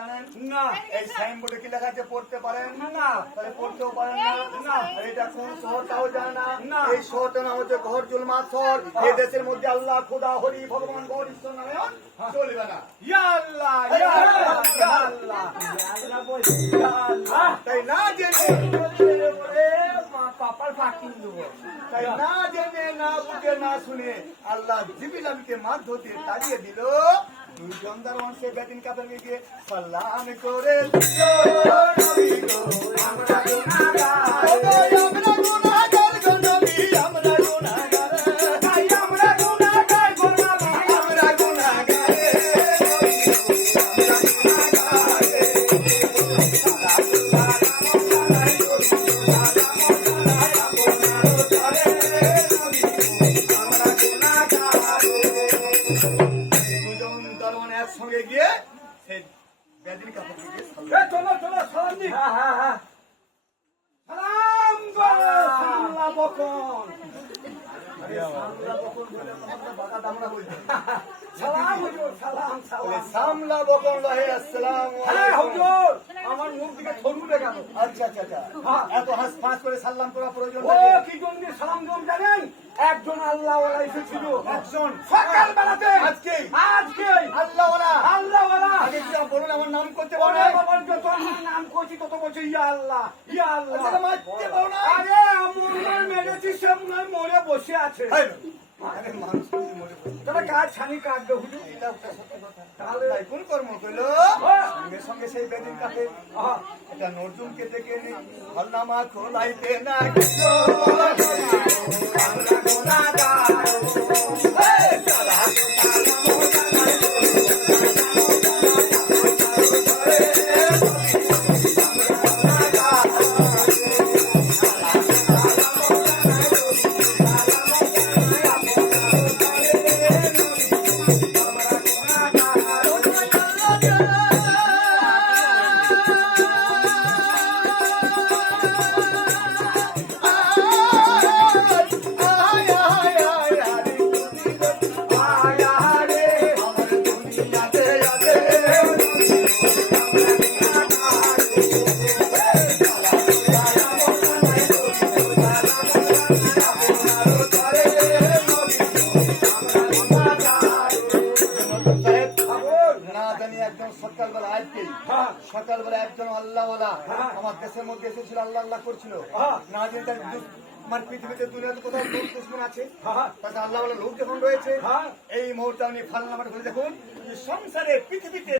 জানেন? না। এই সাইনবোর্ডে কি লেখা আছে পড়তে পারেন? না। তাহলে পড়তেও পারেন না। এটা কোন শহর তাও জানে না। না। এই শহরটার নাম হচ্ছে ঘর জুলমাত শহর। এই দেশের মধ্যে আল্লাহ, খোদা, হরি, ভগবান, গড, ঈশ্বর নামে চলবে না। ইয়া আল্লাহ, ইয়া আল্লাহ, ইয়া আল্লাহ, ইয়া আল্লাহ বলছি, ইয়া আল্লাহ। তাই না জেনে পাপার ফাঁকি দেবো। তাই না জেনে না বুঝে না শুনে আল্লাহ জিবিলামকে মাছ ধরতে তাড়িয়ে দিল। দুইজন দারোয়ান সে বেদিন কাপড় গিয়ে সালাম করে দিল। আমরা গুনাহগার গো নবী, আমরা গুনাহগার। তাই আমরা গুনাহগার গো নবী, আমরা গুনাহগার। দুজন দারোয়ান একসঙ্গে গিয়ে সেই বেদিন কাপড় গিয়ে এ চলো চলো সালাম দি। সালাম গো সামলা বকন। সালাম হুজুর, সালাম সালাম। সামলা বকন রহে আসসালাম হ্যাঁ হুজুর, আমার মুখ দিকে থরুবে কেন? আচ্ছা আচ্ছা আচ্ছা এত হাঁস ফাঁস করে সাল্লাম করা প্রয়োজন ও নেই। কি জন্য সালাম দিলাম জানেন? একজন আল্লাহওয়ালা এসেছিল একজন সকালবেলাতে। আজকেই আজকেই আল্লাহওয়ালা আল্লাহওয়ালা। আগে কি বলুন আমার নাম করতে ওরে পারে? বাবা, যত আমি নাম করছি তত বলছে ইয়া আল্লাহ, ইয়া আল্লাহ। আচ্ছা, মারতে পারো না? আরে আমার মেরেছি, সে মনে হয় মরে বসে আছে। আরে মানুষ কিন্তু মরে পড়ে। তবে কাজ ছানি কাটবে হুজুর। এটা একটা সত্য কথা। তাহলে তাই কোন কর্ম করলো? সঙ্গে সঙ্গে সেই বেদিন কাপে এটা নজরুলকে ডেকে নি আল্লামা খোলাইতে না কিছু। আমরা গুনাহগার। এই সালা সকালবেলা একজন আল্লাহওয়ালা আমার দেশের মধ্যে এসেছিল, আল্লাহ আল্লাহ করছিল। না যে তার আমার পৃথিবীতে দুনিয়াতে কোথাও লোক দুশ্মন আছে, তাতে আল্লাহওয়ালা লোক যখন রয়েছে। এই মুহূর্তে আপনি ফাল্লা মাঠে দেখুন সংসারে পৃথিবীতে